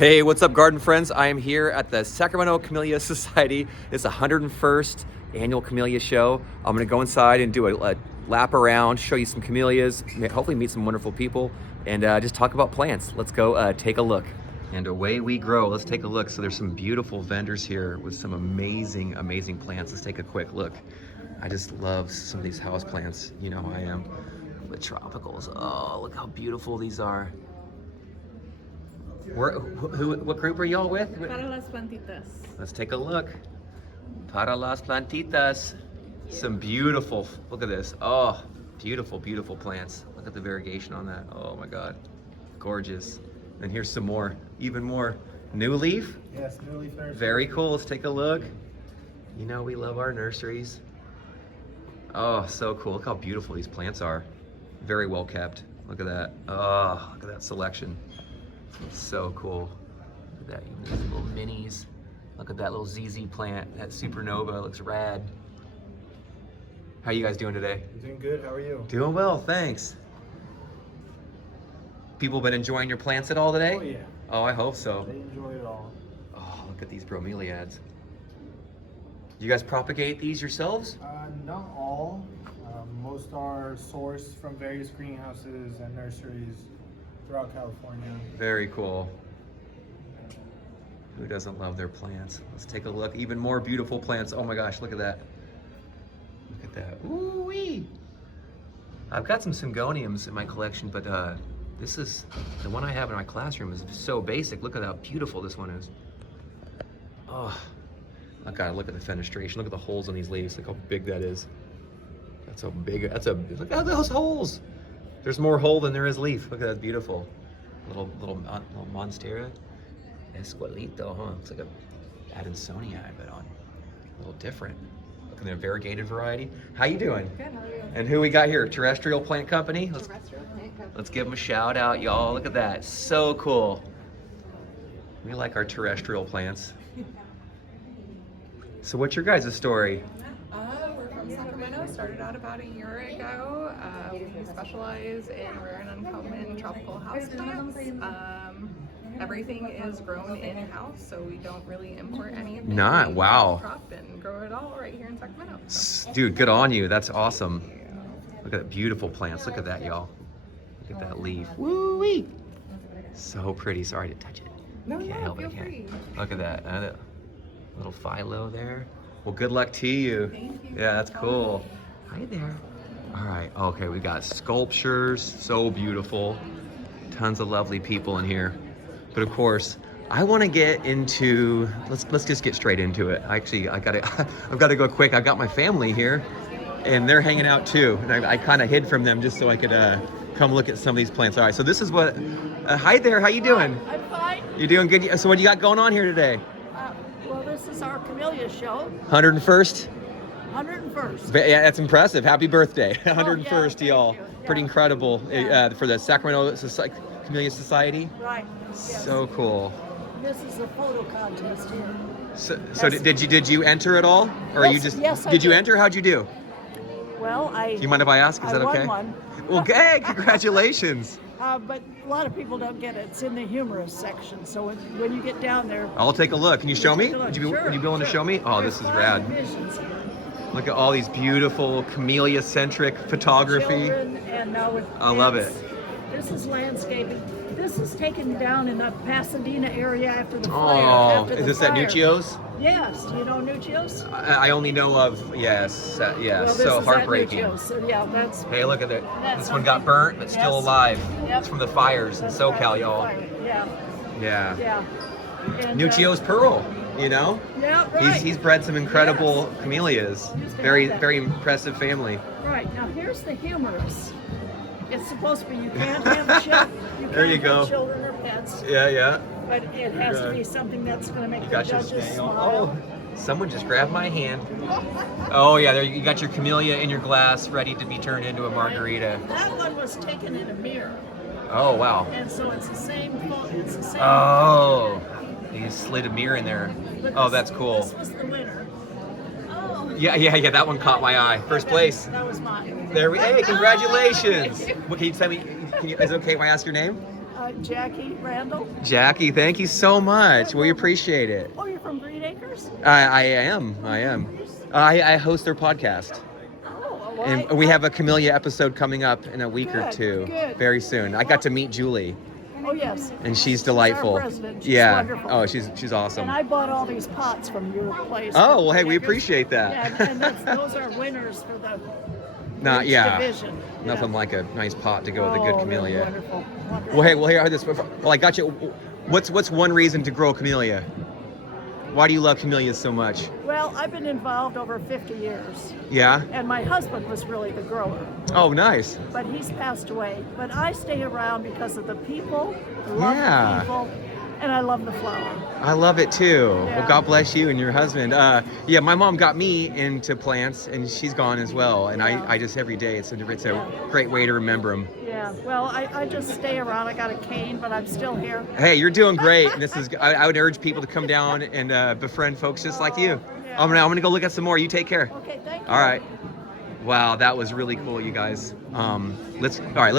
Hey, what's up, garden friends? I am here at the Sacramento Camellia Society. It's the 101st annual Camellia show. I'm gonna go inside and do a lap around, show you some camellias, hopefully meet some wonderful people, and just talk about plants. Let's go take a look. And away we grow. Let's take a look. So there's some beautiful vendors here with some amazing, amazing plants. Let's take a quick look. I just love some of these house plants. You know how I am with tropicals. Oh, look how beautiful these are. What group are y'all with? Para las plantitas. Let's take a look. Para las plantitas. Some beautiful, look at this. Oh, beautiful, beautiful plants. Look at the variegation on that. Oh my God, gorgeous. And here's some more, even more. New leaf? Yes, new leaf nursery. Very cool, let's take a look. You know we love our nurseries. Oh, so cool, look how beautiful these plants are. Very well kept, look at that. Oh, look at that selection. So cool. Look at that, these little minis. Look at that little ZZ plant, that supernova, looks rad. How you guys doing today? Doing good, how are you? Doing well, thanks. People been enjoying your plants at all today? Oh yeah. Oh, I hope so. They enjoy it all. Oh, look at these bromeliads. You guys propagate these yourselves? Not all. Most are sourced from various greenhouses and nurseries throughout California. Very cool. Who doesn't love their plants? Let's take a look. Even more beautiful plants. Oh my gosh, look at that. Look at that. Ooh-wee. I've got some syngoniums in my collection, but this is, the one I have in my classroom is so basic. Look at how beautiful this one is. Oh, I gotta look at the fenestration. Look at the holes on these leaves. Look how big that is. That's so big. Look at those holes. There's more hole than there is leaf. Look at that, beautiful. Little monstera. Esquelito, huh? Looks like a Adansonii, but on a little different. Look at the variegated variety. How you doing? Good, how are you? And who we got here? Terrestrial Plant Company. Terrestrial plant company. Let's give them a shout out, y'all. Look at that. So cool. We like our terrestrial plants. So what's your guys' story? We're from Sacramento. Started out about a year ago. We specialize in rare and uncommon tropical houseplants. Everything is grown in-house, so we don't really import anything. We Wow. crop and grow it all right here in Sacramento. So. Dude, good on you. That's awesome. Look at that beautiful plants. Look at that, y'all. Look at that leaf. Woo-wee. So pretty. Sorry to touch it. No, Can't no, help it, feel can't. free. Look at that. Little philo there. Well, good luck to you. Thank you. Yeah, that's cool. Hi there. All right. Okay, we got sculptures. So beautiful. Tons of lovely people in here. But of course, I want to get into. Let's just get straight into it. Actually, I've got to go quick. I've got my family here, and they're hanging out too. And I kind of hid from them just so I could come look at some of these plants. All right. So this is what. Hi there. How you doing? I'm fine. You doing good? So what do you got going on here today? Well, this is our Camellia show, 101st? 101st. Yeah, that's impressive. Happy birthday. 101st, thank y'all. you. Yeah. Pretty incredible Yeah. for the Sacramento Camellia Society. Right. Yes. So cool. This is a photo contest here. So did you enter at all? Or Yes, you just yes, I did you did. enter? How'd you do? Well, Do you mind if I ask? Is I that won okay? one. Well, hey, congratulations. But a lot of people don't get it. It's in the humorous section. So when you get down there, I'll take a look. Can you show me? take a look. Would you Sure, be willing to sure. show me? Oh, There's this is 5 rad. divisions here. Look at all these beautiful camellia-centric photography. Children and now with I love pets. it. This is landscaping. This is taken down in the Pasadena area after the fire. Oh, after is the this at fire. Nuccio's? Yes. Do you know Nuccio's? I only know of, yes, Well, yes. this So is heartbreaking. At Nuccio's. So yeah, that's. Hey, look at it. That's This one got burnt, but still Yes. alive. Yep. It's from the fires in That's SoCal, right, y'all. fire. Yeah, Yeah. yeah. And, Nuccio's Pearl, you know? Yeah, right. He's bred some incredible camellias. Used to Very, have that. very impressive family. Right, now here's the humorous. It's supposed to be you can't have children. There you go. Children or pets, Yeah, yeah. but it has to Good. be something that's going to make You the got your judges snail. smile. Oh, someone just grabbed my hand. Oh yeah, there you got your camellia in your glass, ready to be turned into a margarita. That one was taken in a mirror, Oh wow. and so it's the same. It's the same. Oh, you slid a mirror in there. But Oh, this- that's cool. This was the winner. Oh. Yeah. That one caught my eye. First place. That was mine. There we. Hey, congratulations. What can you tell me? Is it okay if I ask your name? Jackie Randall. Jackie, thank you so much. We appreciate it. Oh, you're from Green Acres? I am. I host their podcast. Oh, well, And we have a Camellia episode coming up in a week or Good, two. good. Very soon. I got to meet Julie, Oh, yes. and she's She's our delightful. president. She's Yeah. wonderful. Oh, she's awesome. And I bought all these pots from your place. Oh, well, hey, we Yeah, 'cause- appreciate that. Yeah, and those are winners for the Not each yeah. division. Nothing Yeah. like a nice pot to go with a good Oh, camellia. Wonderful, wonderful. Well, hey, here this. Well, I got you. What's one reason to grow a camellia? Why do you love camellias so much? Well, I've been involved over 50 years, Yeah. and my husband was really the grower, Oh, nice. but he's passed away. But I stay around because of the people, I love Yeah. the people, and I love the flower. I love it too. Yeah. Well, God bless you and your husband. Yeah, my mom got me into plants, and she's gone as well. And Yeah. I just every day it's a Yeah. great way to remember them. Yeah, well, I just stay around. I got a cane, but I'm still here. Hey, you're doing great. And this is I would urge people to come down and befriend folks just like you. Yeah. I'm gonna go look at some more. You take care. Okay, thank you. All right. Wow, that was really cool, you guys. Let's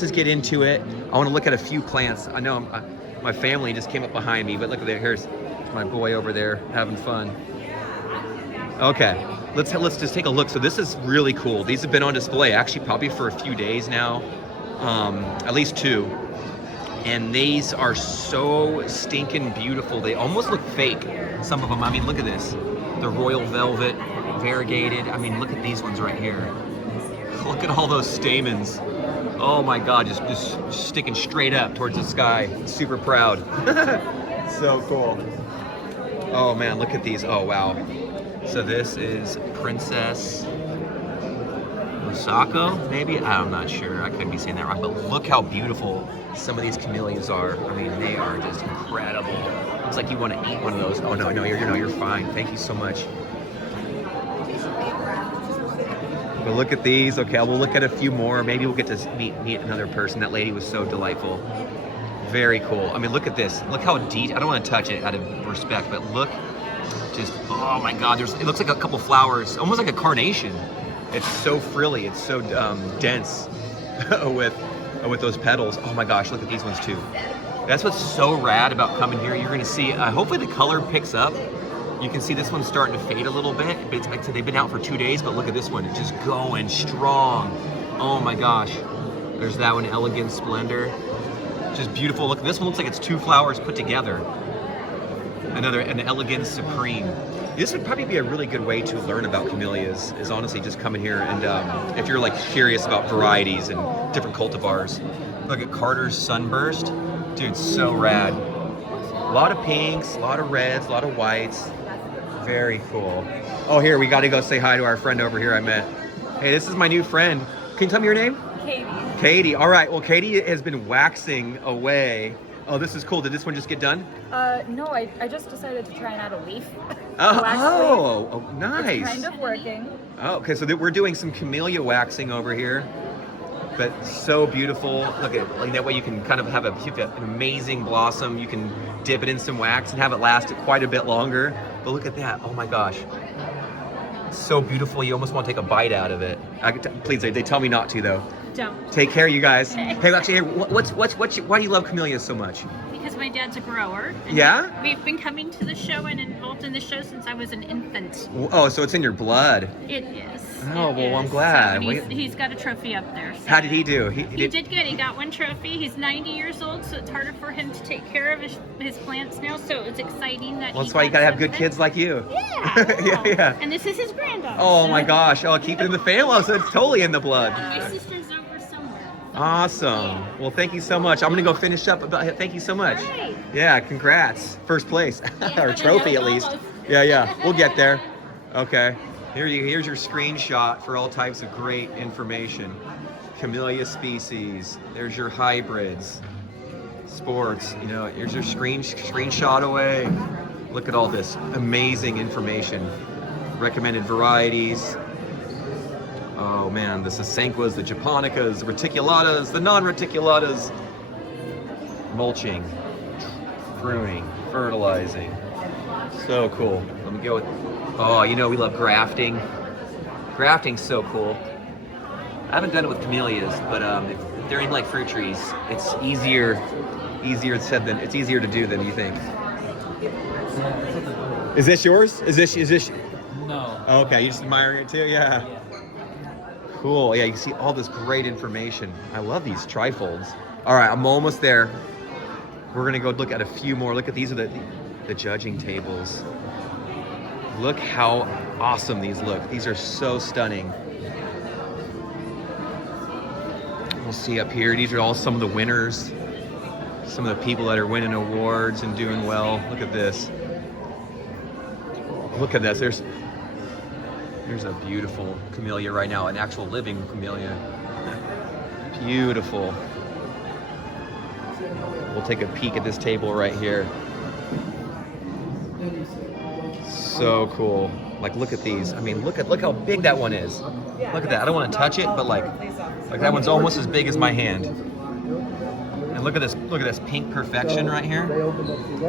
just get into it. I want to look at a few plants. I know my family just came up behind me, but look at there. Here's my boy over there having fun. Okay, let's just take a look. So this is really cool. These have been on display actually probably for a few days now, at least 2. And these are so stinking beautiful. They almost look fake, some of them. I mean, look at this. The royal velvet, variegated. I mean, look at these ones right here. Look at all those stamens. Oh my God, just sticking straight up towards the sky. Super proud. So cool. Oh man, look at these. Oh wow. So this is Princess Osako, maybe? I'm not sure. I could be saying that wrong, but look how beautiful some of these camellias are. I mean, they are just incredible. Looks like you want to eat one of those. Oh no, you're fine. Thank you so much. But look at these. Okay, we'll look at a few more. Maybe we'll get to meet another person. That lady was so delightful. Very cool. I mean, look at this. Look how deep. I don't want to touch it out of respect, but look. Just, oh my God. It looks like a couple flowers, almost like a carnation. It's so frilly. It's so dense with those petals. Oh my gosh, look at these ones too. That's what's so rad about coming here. You're gonna see, hopefully the color picks up. You can see this one's starting to fade a little bit, but it's, like I said, they've been out for 2 days, but look at this one, it's just going strong. Oh my gosh. There's that one, Elegant Splendor. Just beautiful. Look, this one looks like it's 2 flowers put together. An Elegant Supreme. This would probably be a really good way to learn about camellias, is honestly just coming here and if you're like curious about varieties and different cultivars. Look at Carter's Sunburst. Dude, so rad. A lot of pinks, a lot of reds, a lot of whites. Very cool. Oh, here, we got to go say hi to our friend over here I met. Hey, this is my new friend. Can you tell me your name? Katie. Katie. All right. Well, Katie has been waxing away. Oh, this is cool. Did this one just get done? No, I just decided to try and add a leaf. Oh, nice. It's kind of working. Oh, okay. So we're doing some camellia waxing over here. But so beautiful. Look at like that way you can kind of have an amazing blossom. You can dip it in some wax and have it last quite a bit longer. But look at that. Oh my gosh. So beautiful. You almost want to take a bite out of it. Please, they tell me not to though. Don't. Take care, you guys. Okay. Hey, actually, why do you love camellias so much? Because my dad's a grower. And Yeah? We've been coming to the show and involved in the show since I was an infant. Oh, so it's in your blood. It is. Oh, It well, I'm is. glad. So Wait. he's got a trophy up there. So. How did he do? He did good. He got 1 trophy. He's 90 years old, so it's harder for him to take care of his plants now. So it's exciting that. Well, that's why you gotta have good kids like you. Yeah. Yeah. And this is his granddaughter. Oh my gosh. Oh, keep it in the family. So it's totally in the blood. My sister's over somewhere. Awesome. Well, thank you so much. I'm gonna go finish up. Thank you so much. All right. Yeah, congrats. First place. Or Yeah, trophy at least. almost. Yeah. We'll get there. Okay. Here's your screenshot for all types of great information. Camellia species. There's your hybrids. Sports. Here's your screenshot away. Look at all this amazing information. Recommended varieties. Oh man, the Sasanquas, the Japonicas, the Reticulatas, the non-reticulatas. Mulching, pruning, fertilizing. So cool. Let me go with, we love grafting. Grafting's so cool. I haven't done it with camellias, but if they're in like fruit trees, it's easier easier said than it's easier to do than you think. Is this yours? Is this? No. Okay, you just admiring it too? Yeah. Cool. Yeah, you can see all this great information. I love these trifolds. All right, I'm almost there. We're gonna go look at a few more. Look at these are the judging tables. Look how awesome these look. These are so stunning. We'll see up here. These are all some of the winners. Some of the people that are winning awards and doing well. Look at this. Look at this. There's a beautiful camellia right now, an actual living camellia. Beautiful. We'll take a peek at this table right here. So cool. Like, look at these. I mean, look how big that one is. Look at that. I don't want to touch it, but like that one's almost as big as my hand. And look at this pink perfection right here.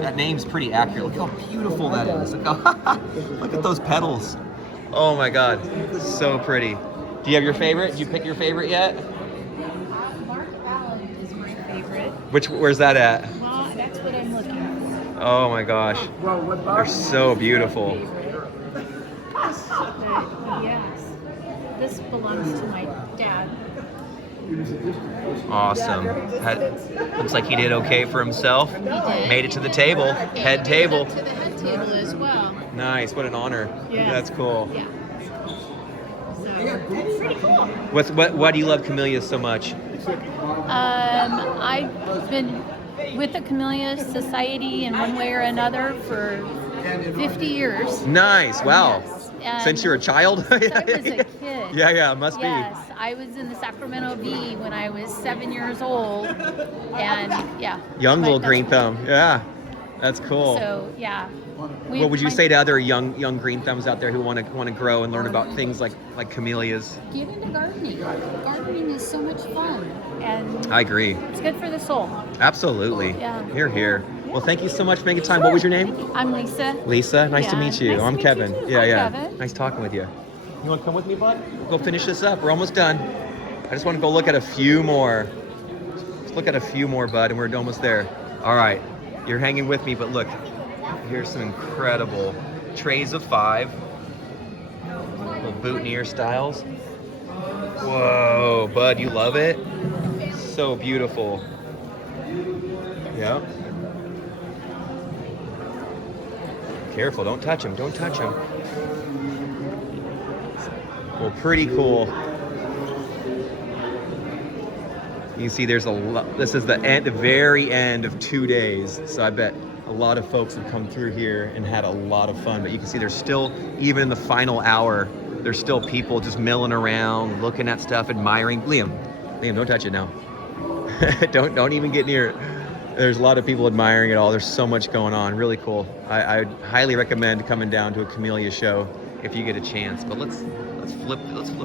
That name's pretty accurate. Look how beautiful that is. Look at those petals. Oh my God, so pretty. Do you have your favorite? Did you pick your favorite yet? Mark Allen is my favorite. Where's that at? Well, that's what I'm looking for. Oh my gosh, they're so beautiful. Yes. This belongs to my dad. Awesome. Looks like he did okay for himself. He did. Made it to the table, head table. To the head table as well. Nice, what an honor. Yeah. That's cool. Yeah. So that's pretty cool. Why do you love camellias so much? I've been with the Camellia Society in one way or another for 50 years. Nice, wow. Yes. And Since you're a child? since I was a kid. Yeah, it must Yes, I was in the Sacramento Bee when I was 7 years old, and yeah. be. Young little But green thumb, yeah. That's cool. So yeah. What would you say to other young green thumbs out there who want to grow and learn about things like camellias? Get into gardening. Gardening is so much fun, and I agree. it's good for the soul. Absolutely. Yeah. Here. Well, thank you so much for making time. What was your name? I'm Lisa. Lisa, nice to Yeah, meet you. nice to I'm meet Kevin. you too. Yeah. Hi, Kevin. Nice talking with you. You want to come with me, bud? We'll go finish this up. We're almost done. I just want to go look at a few more. Just look at a few more, bud, and we're almost there. All right. You're hanging with me, but look. Here's some incredible trays of 5. Little boutonniere styles. Whoa, bud, you love it? So beautiful. Yep. Careful, don't touch him, don't touch him. Well, pretty cool. You can see there's a lot, this is the very end of 2 days, so I bet a lot of folks have come through here and had a lot of fun, but you can see there's still, even in the final hour, there's still people just milling around, looking at stuff, admiring. Liam, don't touch it now. don't even get near it. There's a lot of people admiring it all. There's so much going on. Really cool. I highly recommend coming down to a Camellia show if you get a chance. But let's flip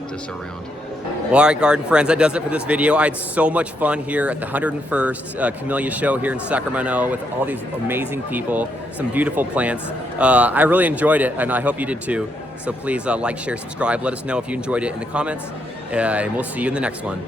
this around. Well, all right, garden friends, that does it for this video. I had so much fun here at the 101st Camellia show here in Sacramento with all these amazing people, some beautiful plants. I really enjoyed it, and I hope you did too. So please like, share, subscribe. Let us know if you enjoyed it in the comments, and we'll see you in the next one.